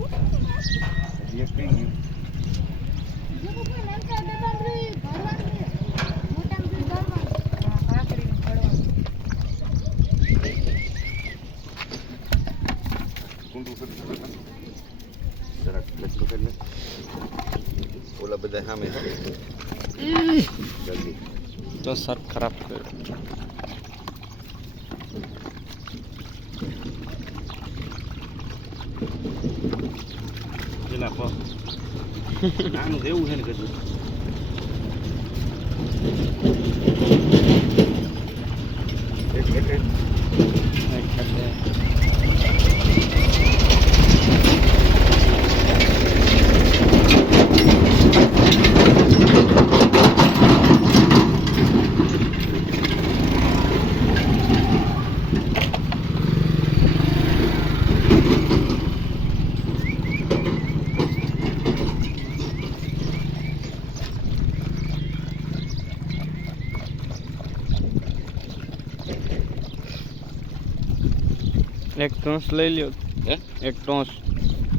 એક કઈ ગયું કુંડું કરી જરાક લટકો કરી લે ઓલા બધા સામે જલ્દી તો સર ખરાબ કર્યો પેલા પર નાનું દેવું છે ને કશું એક એક ટોસ લઈ લ્યો હે એક ટોસ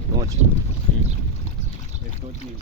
ટોચ એક ટોચની